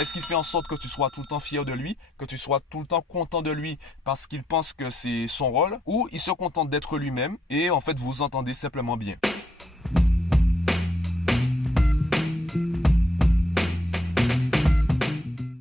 Est-ce qu'il fait en sorte que tu sois tout le temps fier de lui, que tu sois tout le temps content de lui parce qu'il pense que c'est son rôle, ou il se contente d'être lui-même et en fait vous vous entendez simplement bien?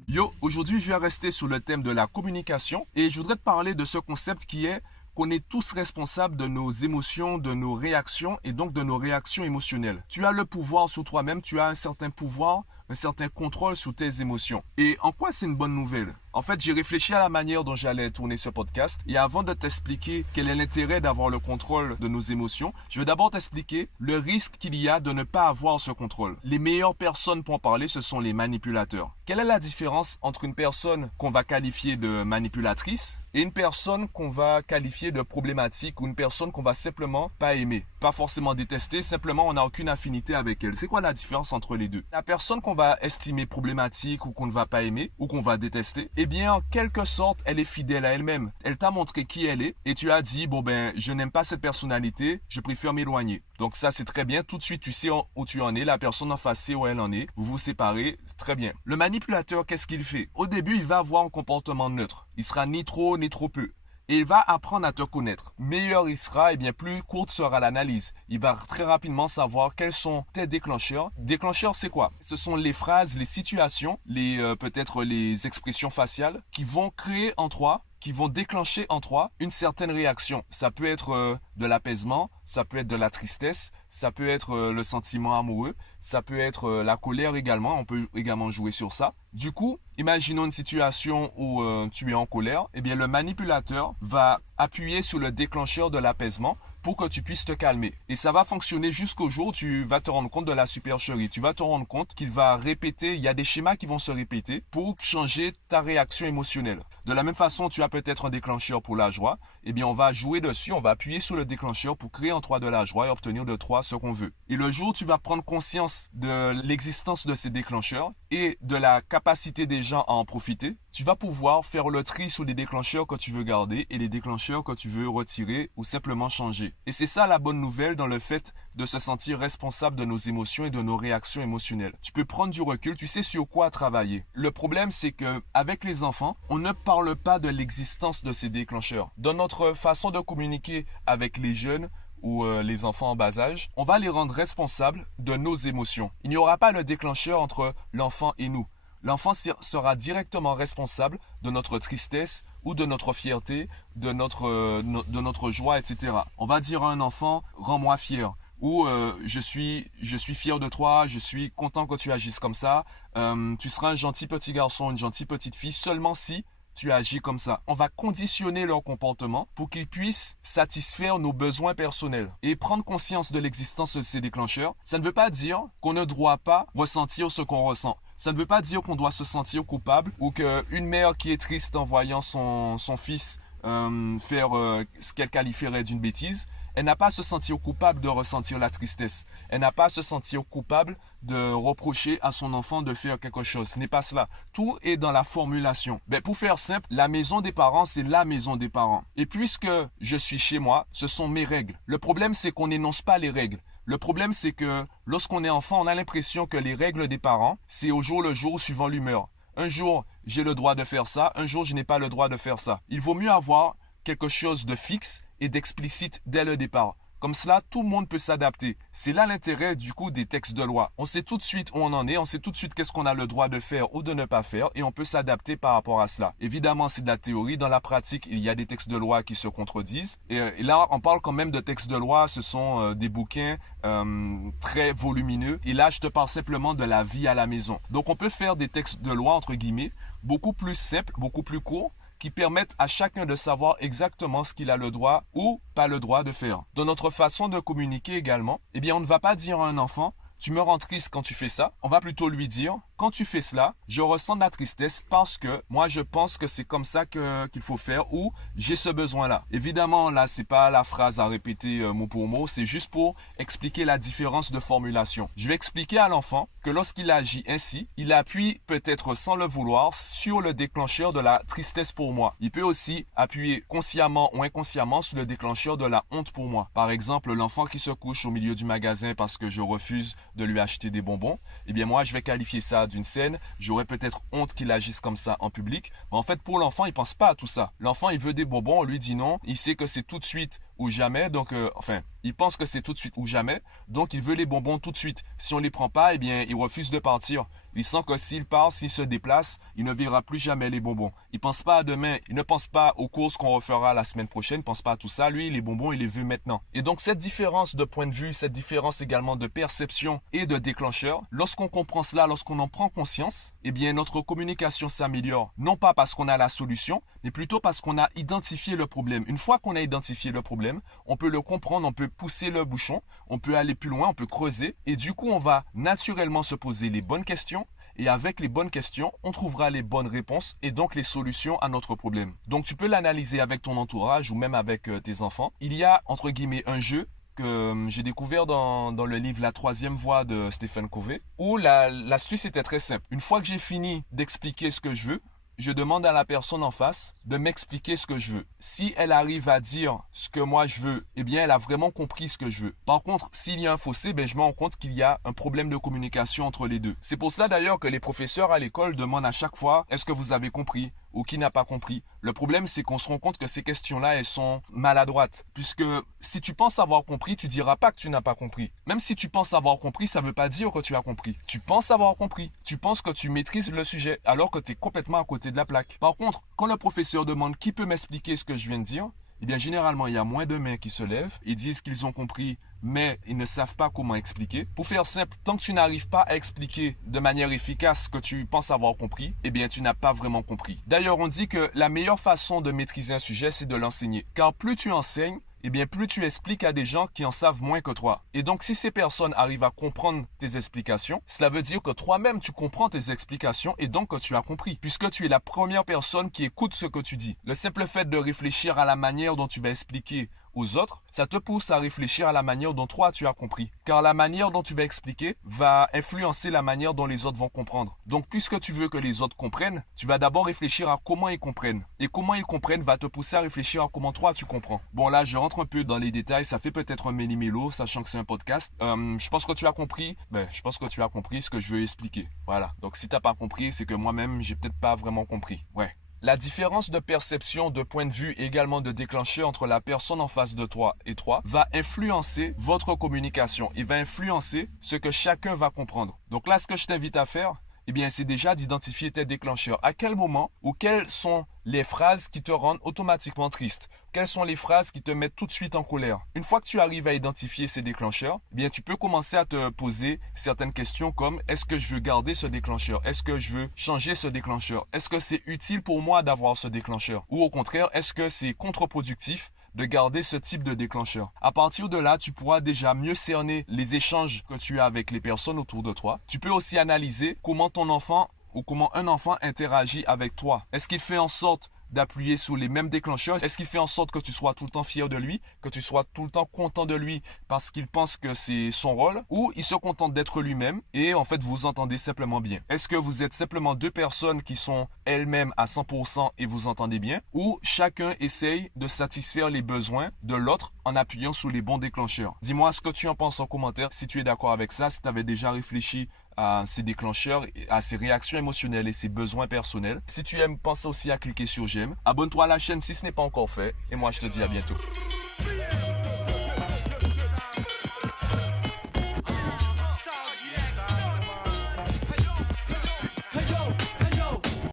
Yo, aujourd'hui je vais rester sur le thème de la communication et je voudrais te parler de ce concept qui est qu'on est tous responsables de nos émotions, de nos réactions et donc de nos réactions émotionnelles. Tu as le pouvoir sur toi-même, tu as un certain pouvoir, un certain contrôle sur tes émotions. Et en quoi c'est une bonne nouvelle? En fait, j'ai réfléchi à la manière dont j'allais tourner ce podcast et avant de t'expliquer quel est l'intérêt d'avoir le contrôle de nos émotions, je vais d'abord t'expliquer le risque qu'il y a de ne pas avoir ce contrôle. Les meilleures personnes pour en parler, ce sont les manipulateurs. Quelle est la différence entre une personne qu'on va qualifier de manipulatrice et une personne qu'on va qualifier de problématique ou une personne qu'on va simplement pas aimer, pas forcément détester, simplement on n'a aucune affinité avec elle? C'est quoi la différence entre les deux? La personne qu'on va estimer problématique ou qu'on ne va pas aimer ou qu'on va détester, eh bien, en quelque sorte, elle est fidèle à elle-même. Elle t'a montré qui elle est et tu as dit, bon ben, je n'aime pas cette personnalité, je préfère m'éloigner. Donc ça, c'est très bien. Tout de suite, tu sais où tu en es. La personne en face sait où elle en est. Vous vous séparez. C'est très bien. Le manipulateur, qu'est-ce qu'il fait? Au début, il va avoir un comportement neutre. Il sera ni trop, ni trop peu. Et il va apprendre à te connaître. Meilleur il sera, et bien plus courte sera l'analyse. Il va très rapidement savoir quels sont tes déclencheurs. Déclencheurs, c'est quoi? Ce sont les phrases, les situations, peut-être les expressions faciales qui vont créer en toi, qui vont déclencher en toi une certaine réaction. Ça peut être de l'apaisement, ça peut être de la tristesse, ça peut être le sentiment amoureux, ça peut être la colère également, on peut également jouer sur ça. Du coup, imaginons une situation où tu es en colère, eh bien le manipulateur va appuyer sur le déclencheur de l'apaisement pour que tu puisses te calmer. Et ça va fonctionner jusqu'au jour où tu vas te rendre compte de la supercherie. Tu vas te rendre compte qu'il va répéter, il y a des schémas qui vont se répéter pour changer ta réaction émotionnelle. De la même façon, tu as peut-être un déclencheur pour la joie. Eh bien, on va jouer dessus, on va appuyer sur le déclencheur pour créer en toi de la joie et obtenir de toi ce qu'on veut. Et le jour où tu vas prendre conscience de l'existence de ces déclencheurs et de la capacité des gens à en profiter, tu vas pouvoir faire le tri sur les déclencheurs que tu veux garder et les déclencheurs que tu veux retirer ou simplement changer. Et c'est ça la bonne nouvelle dans le fait de se sentir responsable de nos émotions et de nos réactions émotionnelles. Tu peux prendre du recul, tu sais sur quoi travailler. Le problème, c'est que avec les enfants, on ne parle pas de l'existence de ces déclencheurs. Dans notre façon de communiquer avec les jeunes, ou les enfants en bas âge, on va les rendre responsables de nos émotions. Il n'y aura pas de déclencheur entre l'enfant et nous. L'enfant sera directement responsable de notre tristesse ou de notre fierté, de notre joie, etc. On va dire à un enfant, rends-moi fier. Ou je suis fier de toi, je suis content que tu agisses comme ça. Tu seras un gentil petit garçon, une gentille petite fille seulement si tu agis comme ça. On va conditionner leur comportement pour qu'ils puissent satisfaire nos besoins personnels. Et prendre conscience de l'existence de ces déclencheurs, ça ne veut pas dire qu'on ne doit pas ressentir ce qu'on ressent. Ça ne veut pas dire qu'on doit se sentir coupable ou qu'une mère qui est triste en voyant son fils faire ce qu'elle qualifierait d'une bêtise, elle n'a pas à se sentir coupable de ressentir la tristesse. Elle n'a pas à se sentir coupable de reprocher à son enfant de faire quelque chose. Ce n'est pas cela. Tout est dans la formulation. Ben, pour faire simple, la maison des parents, c'est la maison des parents. Et puisque je suis chez moi, ce sont mes règles. Le problème, c'est qu'on n'énonce pas les règles. Le problème, c'est que lorsqu'on est enfant, on a l'impression que les règles des parents, c'est au jour le jour suivant l'humeur. Un jour, j'ai le droit de faire ça. Un jour, je n'ai pas le droit de faire ça. Il vaut mieux avoir quelque chose de fixe et d'explicite dès le départ. Comme cela, tout le monde peut s'adapter. C'est là l'intérêt du coup des textes de loi. On sait tout de suite où on en est, on sait tout de suite qu'est-ce qu'on a le droit de faire ou de ne pas faire et on peut s'adapter par rapport à cela. Évidemment, c'est de la théorie. Dans la pratique, il y a des textes de loi qui se contredisent. Et là, on parle quand même de textes de loi. Ce sont des bouquins très volumineux. Et là, je te parle simplement de la vie à la maison. Donc, on peut faire des textes de loi, entre guillemets, beaucoup plus simples, beaucoup plus courts, qui permettent à chacun de savoir exactement ce qu'il a le droit ou pas le droit de faire. Dans notre façon de communiquer également, eh bien, on ne va pas dire à un enfant, tu me rends triste quand tu fais ça. On va plutôt lui dire, quand tu fais cela, je ressens de la tristesse parce que moi je pense que c'est comme ça qu'il faut faire ou j'ai ce besoin-là. Évidemment, là, c'est pas la phrase à répéter mot pour mot, c'est juste pour expliquer la différence de formulation. Je vais expliquer à l'enfant que lorsqu'il agit ainsi, il appuie peut-être sans le vouloir sur le déclencheur de la tristesse pour moi. Il peut aussi appuyer consciemment ou inconsciemment sur le déclencheur de la honte pour moi. Par exemple, l'enfant qui se couche au milieu du magasin parce que je refuse de lui acheter des bonbons, eh bien moi je vais qualifier ça d'une scène, j'aurais peut-être honte qu'il agisse comme ça en public. Mais en fait pour l'enfant il pense pas à tout ça. L'enfant il veut des bonbons, on lui dit non, il sait que c'est tout de suite ou jamais, donc il pense que c'est tout de suite ou jamais, donc il veut les bonbons tout de suite. Si on les prend pas, eh bien il refuse de partir. Il sent que s'il part, s'il se déplace, il ne verra plus jamais les bonbons. Il pense pas à demain, il ne pense pas aux courses qu'on refera la semaine prochaine, il pense pas à tout ça. Lui, les bonbons, il les veut maintenant. Et donc cette différence de point de vue, cette différence également de perception et de déclencheur, lorsqu'on comprend cela, lorsqu'on en prend conscience, eh bien notre communication s'améliore. Non pas parce qu'on a la solution, mais plutôt parce qu'on a identifié le problème. Une fois qu'on a identifié le problème, on peut le comprendre, on peut pousser le bouchon, on peut aller plus loin, on peut creuser. Et du coup, on va naturellement se poser les bonnes questions. Et avec les bonnes questions, on trouvera les bonnes réponses et donc les solutions à notre problème. Donc tu peux l'analyser avec ton entourage ou même avec tes enfants. Il y a entre guillemets un jeu que j'ai découvert dans le livre La troisième voie de Stephen Covey, où l'astuce était très simple. Une fois que j'ai fini d'expliquer ce que je veux, je demande à la personne en face de m'expliquer ce que je veux. Si elle arrive à dire ce que moi je veux, eh bien elle a vraiment compris ce que je veux. Par contre, s'il y a un fossé, je me rends compte qu'il y a un problème de communication entre les deux. C'est pour cela d'ailleurs que les professeurs à l'école demandent à chaque fois « Est-ce que vous avez compris ?» ou « Qui n'a pas compris ?» Le problème, c'est qu'on se rend compte que ces questions-là, elles sont maladroites. Puisque si tu penses avoir compris, tu diras pas que tu n'as pas compris. Même si tu penses avoir compris, ça ne veut pas dire que tu as compris. Tu penses avoir compris. Tu penses que tu maîtrises le sujet alors que tu es complètement à côté de la plaque. Par contre, quand le professeur demande qui peut m'expliquer ce que je viens de dire, eh bien généralement il y a moins de mains qui se lèvent, ils disent qu'ils ont compris mais ils ne savent pas comment expliquer. Pour faire simple, tant que tu n'arrives pas à expliquer de manière efficace ce que tu penses avoir compris, eh bien tu n'as pas vraiment compris. D'ailleurs on dit que la meilleure façon de maîtriser un sujet c'est de l'enseigner, car plus tu enseignes, eh bien plus tu expliques à des gens qui en savent moins que toi. Et donc si ces personnes arrivent à comprendre tes explications, cela veut dire que toi-même tu comprends tes explications et donc que tu as compris, puisque tu es la première personne qui écoute ce que tu dis. Le simple fait de réfléchir à la manière dont tu vas expliquer aux autres, ça te pousse à réfléchir à la manière dont toi tu as compris. Car la manière dont tu vas expliquer va influencer la manière dont les autres vont comprendre. Donc puisque tu veux que les autres comprennent, tu vas d'abord réfléchir à comment ils comprennent. Et comment ils comprennent va te pousser à réfléchir à comment toi tu comprends. Bon là je rentre un peu dans les détails, ça fait peut-être un méli-mélo, sachant que c'est un podcast. Je pense que tu as compris, je pense que tu as compris ce que je veux expliquer. Voilà, donc si t'as pas compris, c'est que moi-même j'ai peut-être pas vraiment compris. Ouais. La différence de perception, de point de vue et également de déclencheur entre la personne en face de toi et toi va influencer votre communication et va influencer ce que chacun va comprendre. Donc là, ce que je t'invite à faire, eh bien, c'est déjà d'identifier tes déclencheurs. À quel moment ou quelles sont les phrases qui te rendent automatiquement triste? Quelles sont les phrases qui te mettent tout de suite en colère? Une fois que tu arrives à identifier ces déclencheurs, eh bien, tu peux commencer à te poser certaines questions comme est-ce que je veux garder ce déclencheur? Est-ce que je veux changer ce déclencheur? Est-ce que c'est utile pour moi d'avoir ce déclencheur? Ou au contraire, est-ce que c'est contre-productif de garder ce type de déclencheur? À partir de là, tu pourras déjà mieux cerner les échanges que tu as avec les personnes autour de toi. Tu peux aussi analyser comment ton enfant ou comment un enfant interagit avec toi. Est-ce qu'il fait en sorte d'appuyer sur les mêmes déclencheurs? Est-ce qu'il fait en sorte que tu sois tout le temps fier de lui, que tu sois tout le temps content de lui parce qu'il pense que c'est son rôle, ou il se contente d'être lui-même et en fait vous entendez simplement bien? Est-ce que vous êtes simplement deux personnes qui sont elles-mêmes à 100% et vous entendez bien, ou chacun essaye de satisfaire les besoins de l'autre en appuyant sur les bons déclencheurs? Dis-moi ce que tu en penses en commentaire, si tu es d'accord avec ça, si tu avais déjà réfléchi à ces déclencheurs, à ces réactions émotionnelles et ces besoins personnels. Si tu aimes, pense aussi à cliquer sur j'aime. Abonne-toi à la chaîne si ce n'est pas encore fait. Et moi, je te dis à bientôt.